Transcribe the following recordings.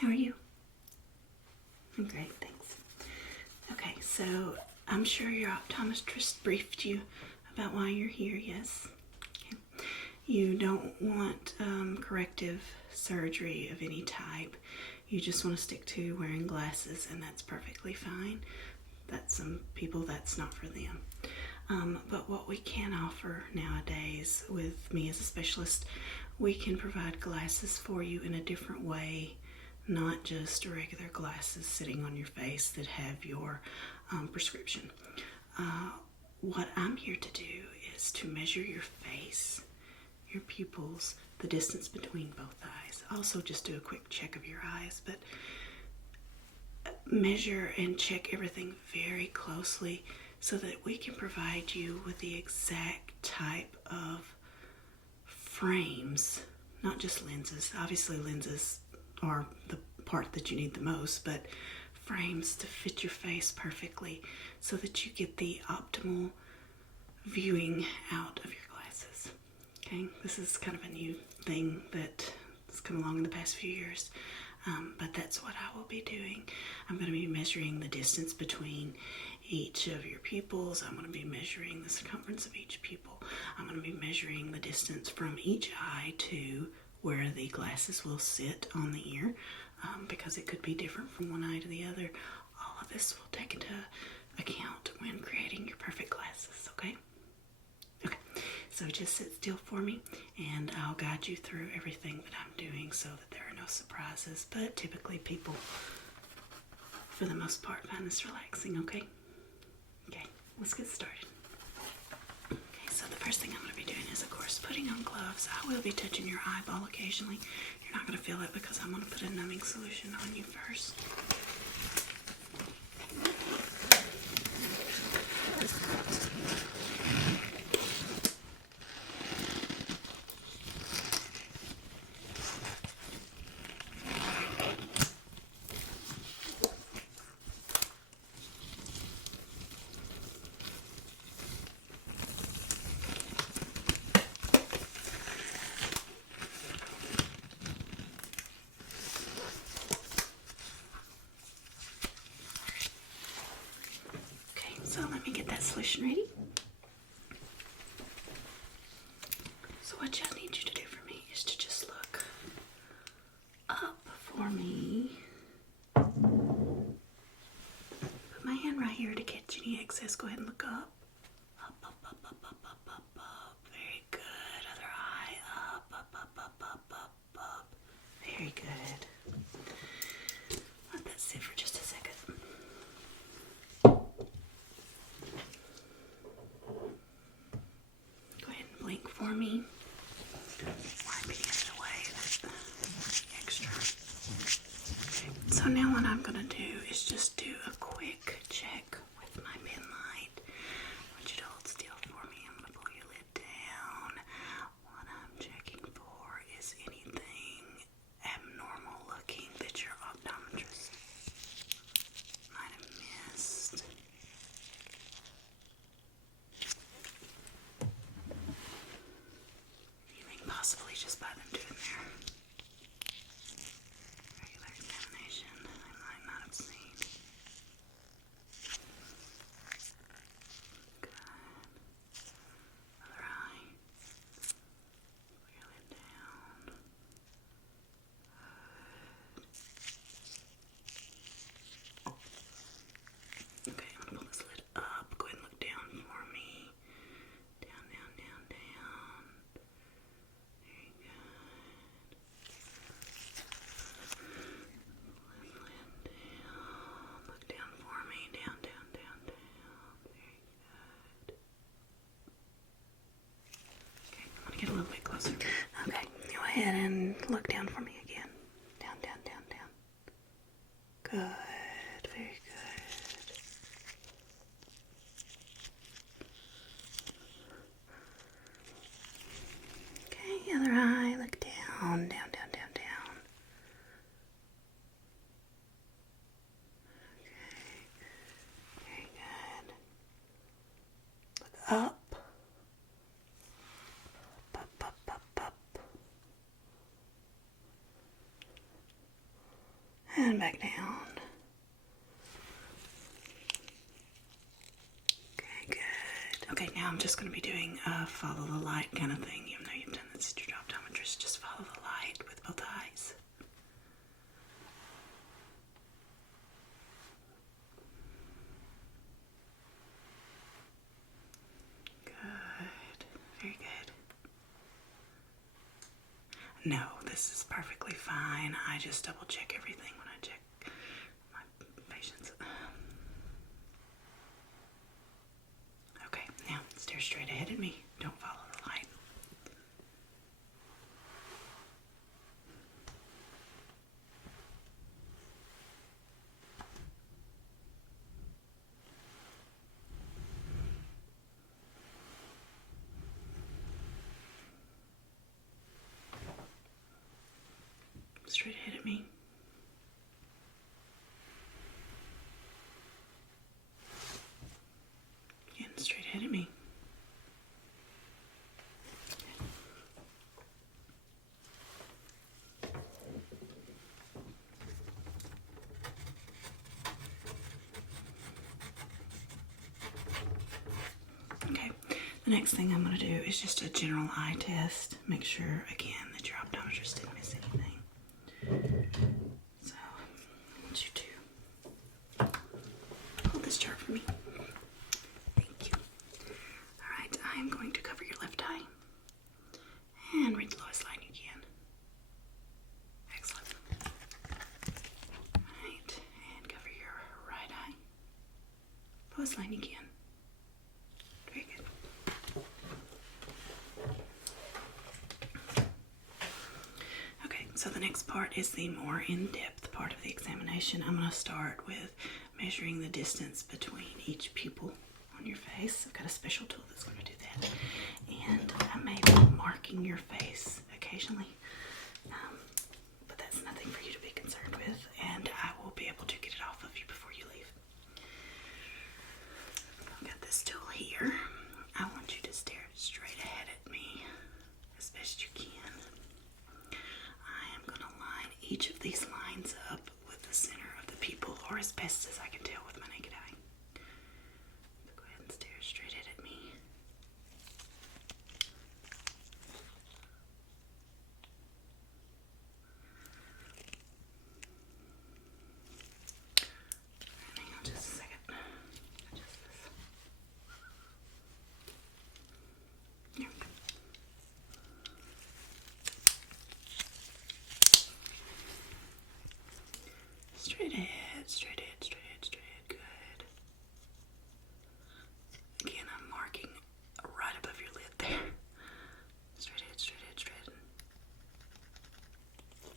How are you? I'm great, thanks. Okay, so I'm sure your optometrist briefed you about why you're here, yes? Okay. You don't want corrective surgery of any type. You just want to stick to wearing glasses, and that's perfectly fine. That's some people, that's not for them. But what we can offer nowadays with me as a specialist, we can provide glasses for you in a different way, not just regular glasses sitting on your face that have your prescription. What I'm here to do is to measure your face, your pupils, the distance between both eyes. Also just do a quick check of your eyes, but measure and check everything very closely so that we can provide you with the exact type of frames, not just lenses. Obviously lenses are the part that you need the most, but frames to fit your face perfectly so that you get the optimal viewing out of your glasses. Okay, this is kind of a new thing that has come along in the past few years, but that's what I will be doing. I'm going to be measuring the distance between each of your pupils. I'm going to be measuring the circumference of each pupil. I'm going to be measuring the distance from each eye to where the glasses will sit on the ear, because it could be different from one eye to the other. All of this will take into account when creating your perfect glasses, okay? Okay, so just sit still for me and I'll guide you through everything that I'm doing so that there are no surprises, but typically people, for the most part, find this relaxing, okay? Okay, let's get started. Okay, so the first thing I'm going to be doing is, of course, putting on gloves. I will be touching your eyeball occasionally. You're not going to feel it because I'm going to put a numbing solution on you first. So let me get that solution ready. So what I need you to do for me is to just look up for me. Put my hand right here to catch any excess. Go ahead and look up. Up, up, up, up, up, up, up, up. Very good. Other eye. Up, up, up, up, up, up, up. Very good. Let that sit for just a second. Blink for me. Wiping it away, that's extra. Okay. So now what I'm going to do is just do a quick check with my pen light. I want you to hold still for me. I'm going to pull your lid down. What I'm checking for is anything abnormal looking that your optometrist might have missed. Possibly just by them doing their regular examination, I might not have seen. Good. Other eye. Pull your lid down. Good. Okay, I'm gonna pull this lid up. Go ahead and look down for me. Down, down, down, down. Very good. Look down for me. Down, down, down, down. Very good. Okay, I'm gonna get a little bit closer. Okay, go ahead and look down for me again. Down, down, down, down. Good. Very good. Okay, other eye. Look down, down, down, down, down. Okay, very good. Look up. Up, up, up, up. and back down. Okay, good. Okay, now I'm just going to be doing a follow the light kind of thing. Even though you've done this at your optometrist, just follow the light with both eyes. Good. Very good. No, this is perfectly fine. I just double check everything when I check my patients. Okay, now stare straight ahead at me. Don't follow the light. Straight ahead at me. Again, straight ahead at me. Okay, the next thing I'm going to do is just a general eye test. Make sure, again, that your optometrist didn't miss anything. So, I want you to hold this chart for me. Thank you. Alright, I am going to cover your left eye and read the lowest line you can. Excellent. Alright, and cover your right eye. Lowest line you can. Very good. Okay, so the next part is the more in-depth part of the examination. I'm going to start with measuring the distance between each pupil on your face. I've got a special tool that's going to do that. And I may be marking your face occasionally, but that's nothing for you to be concerned with, and I will be able to get it off of you before you leave. I've got this tool here. I want you to stare straight ahead at me as best you can. I am going to line each of these lines up with the center of the pupil, or as best as I can tell with my naked eye. So go ahead and stare straight ahead at me. Hang on just a second. Adjust this. There we go. Straight ahead, straight ahead, straight ahead, straight ahead. Good. Again, I'm marking right above your lid there. Straight ahead, straight ahead, straight ahead.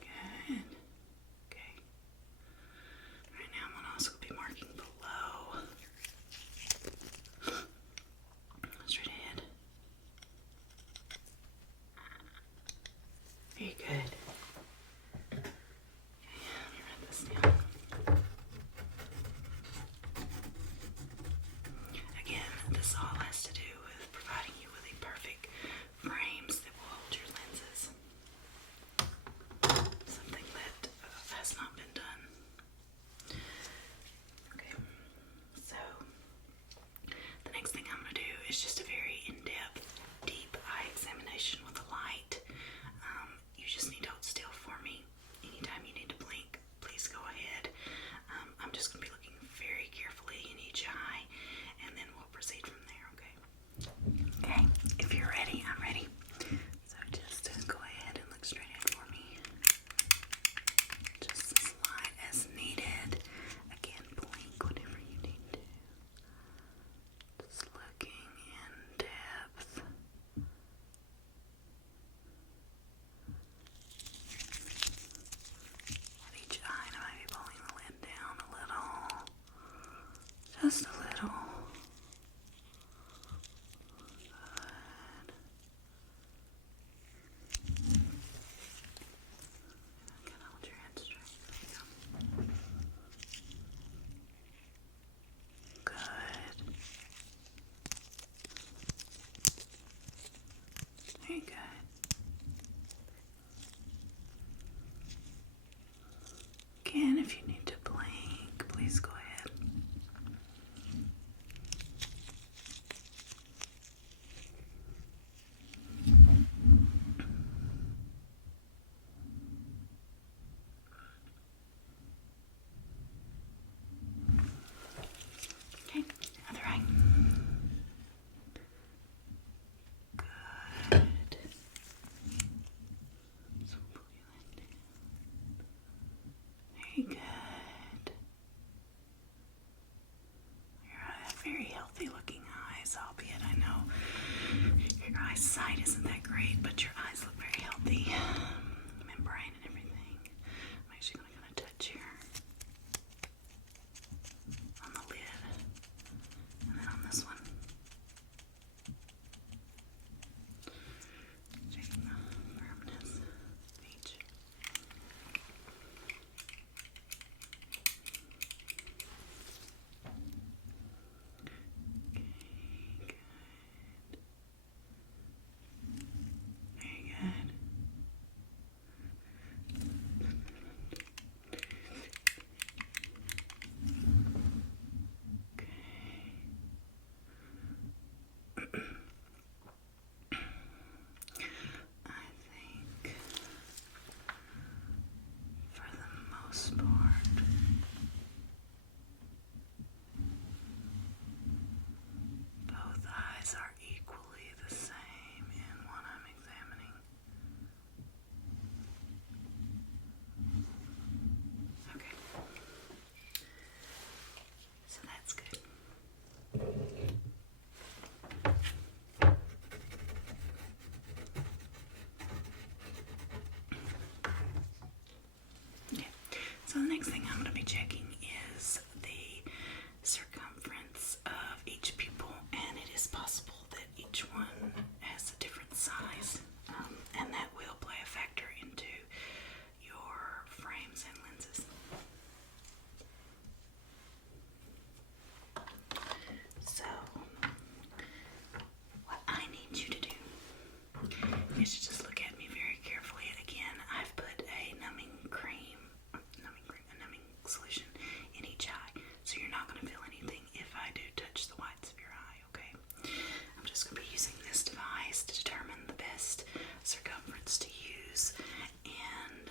Good. Okay. Right now, I'm going to also be marking below. Straight ahead. Very good. Again, this all has to do with providing you with a perfect frames that will hold your lenses. Something that has not been done. Okay, so the next thing I'm going to do is just a very in-depth, deep eye examination with a light. You just need to hold still for me. Anytime you need to blink, please go ahead. I'm just going to be looking very carefully in each eye, and then we'll proceed from there, okay? Okay, if you're ready, I'm ready. So just go ahead and look straight ahead for me. Just as light as needed. Again, blink whenever you need to. Just looking in depth. At each eye, and I might be pulling the lid down a little. Just a little. Good. Hold your head straight. There you go. Good. Very good. Again, if if you need to blink, please go ahead. Okay, other eye. Good. So pull your lid down. Very good. You're very healthy looking eyes, albeit I know your eyesight isn't that great, but your eyes look very healthy. Membrane and everything. I'm actually going to touch here on the lid and then on this one. Checking the firmness of each. Okay, good. Very good. I think for the most part, both eyes are equally the same in what I'm examining. Okay. So that's good. Okay. So the next thing I'm going to be checking is the circumference of each pupil, and it is possible that each one has a different size, and that will play a factor into your frames and lenses. So, what I need you to do is to just look at me very carefully. And again, I've put a numbing solution in each eye, so you're not going to feel anything if I do touch the whites of your eye, okay? I'm just going to be using this device to determine the best circumference to use, and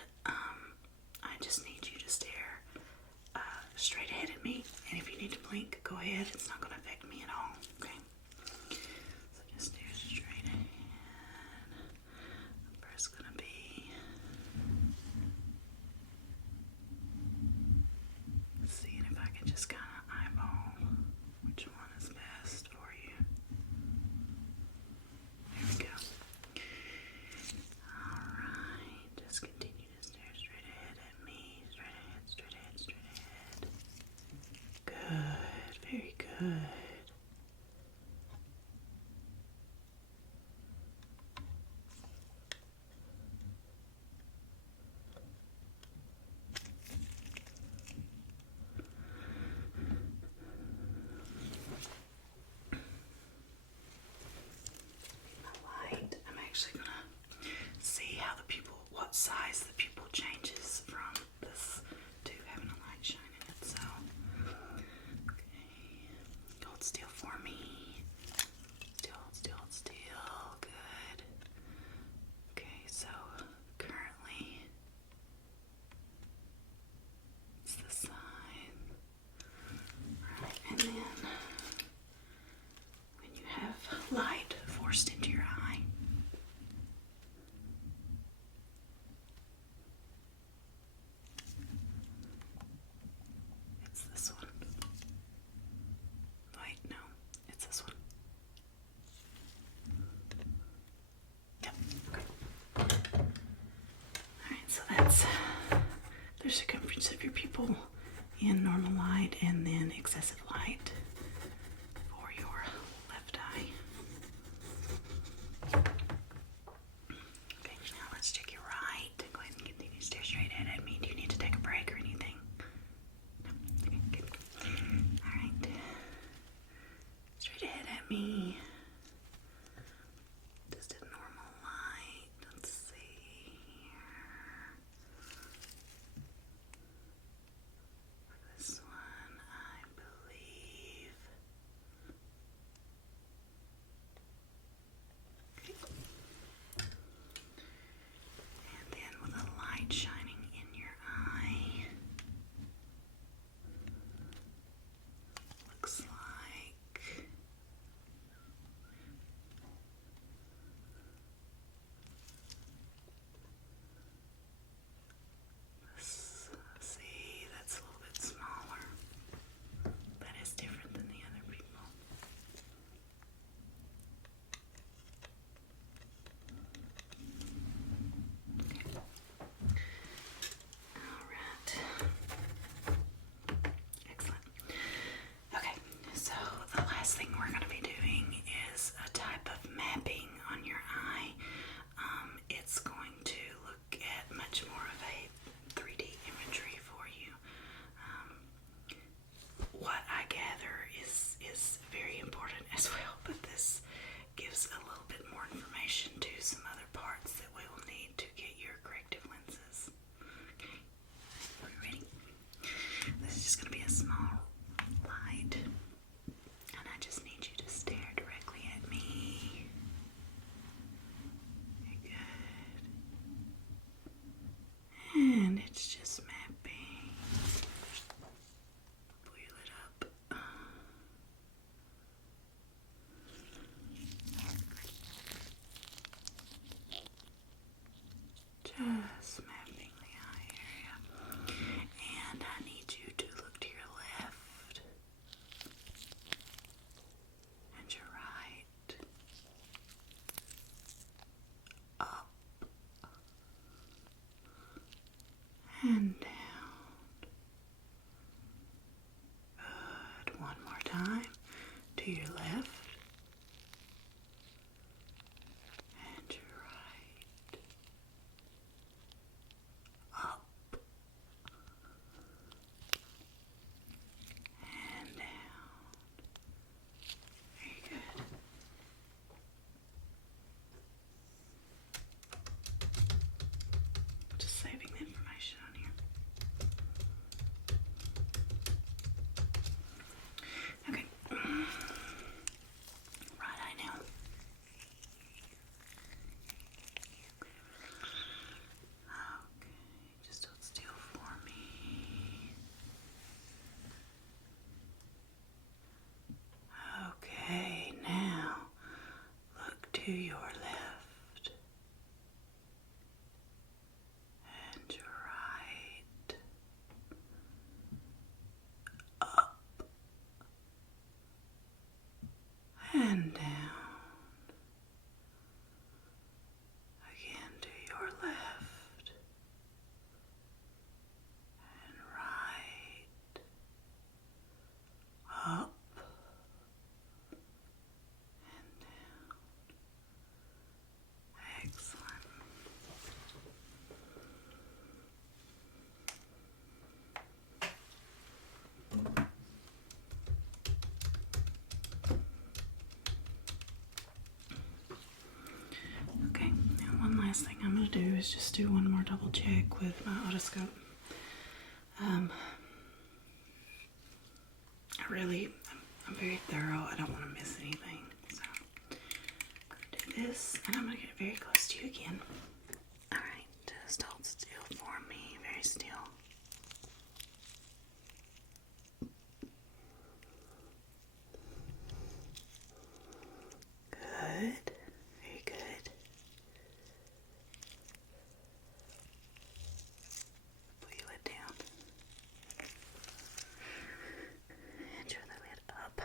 I just need you to stare straight ahead at me, and if you need to blink, go ahead. It's not going to affect me at all, okay? So just stare straight ahead. First going to be seeing if I can just kind of eyeball which one is best for you. There we go. Alright, just continue to stare straight ahead at me. Straight ahead, straight ahead, straight ahead. Good, very good. Light. I'm actually gonna see how the pupil, what size the pupil changes from this to having a light shine in it. So, okay, hold still for me. Still, hold still. Good. Okay, so currently it's the side. Alright, and then when you have light forced into your eye, it's this one. Wait, no, it's this one. Yep, okay. Alright, so that's the circumference of your pupil in normal light and then excessive light for your left eye. Okay, now let's check your right. Go ahead and continue to stare straight ahead at me. Do you need to take a break or anything? No? Okay, good. Alright. Straight ahead at me. Just a normal light. Let's see here. It's just mapping. Wheel it up. Just mapping the eye area. And I need you to look to your left and your right. Up and down. Good. One more time. To your left and your right. Up and down. Very good. Just saving the information on here. Okay. Right eye now. Okay, just hold still for me. Okay, now look to your left and your right. Up and down. Again to your left and right. Up and down. Excellent. Okay, now one last thing I'm going to do is just do one more double check with my otoscope. I'm very thorough. I don't want to miss anything. So I'm going to do this, and I'm going to get very close to you again. Alright, just hold still for me, very still. Good, very good. Wheel it down. And turn the lid up.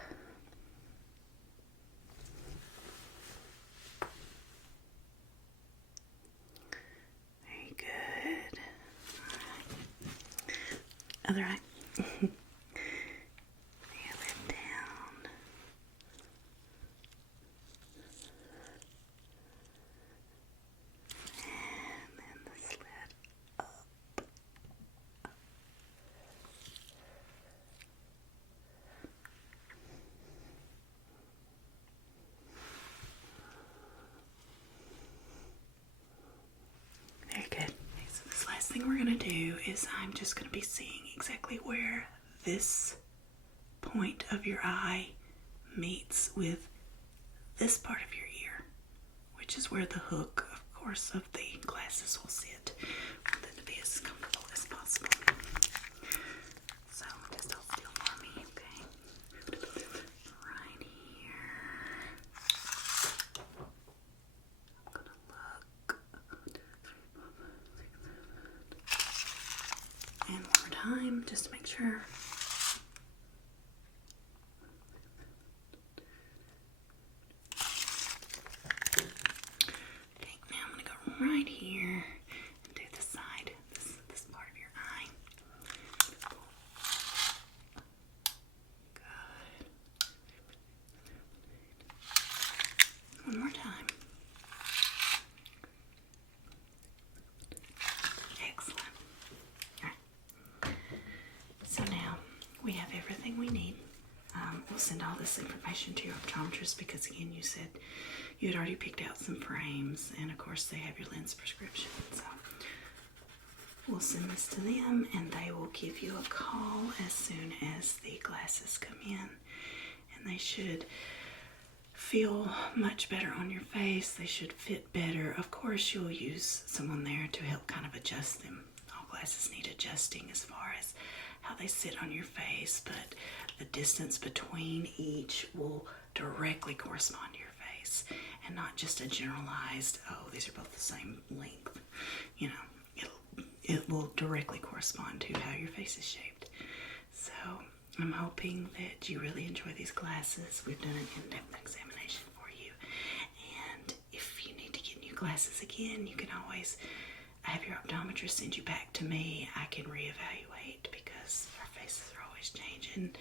Very good. All right. Other eye. Wheel it down. And then the slit up. Very good. Okay, so this last thing we're going to do is I'm just going to be seeing exactly where this point of your eye meets with this part of your ear, which is where the hook, of course, of the glasses will sit. I want them to be as comfortable as possible. So just hold still for me, okay? Right here. I'm gonna look. And one more time, just to make sure. Okay, now I'm gonna go right here and do the side, this part of your eye. Good. One more time. Excellent. All right. So now we have everything we need. We'll send all this information to your optometrist because, again, you said you had already picked out some frames, and of course they have your lens prescription. So we'll send this to them, and they will give you a call as soon as the glasses come in, and they should feel much better on your face. They should fit better. Of course, you'll use someone there to help kind of adjust them. All glasses glasses need adjusting as far as how they sit on your face, but the distance between each will directly correspond to your face and not just a generalized, oh, these are both the same length. You know, it will directly correspond to how your face is shaped. So I'm hoping that you really enjoy these classes. We've done an in-depth examination for you. And if you need to get new glasses again, you can always have your optometrist send you back to me. I can reevaluate because our faces are always changing.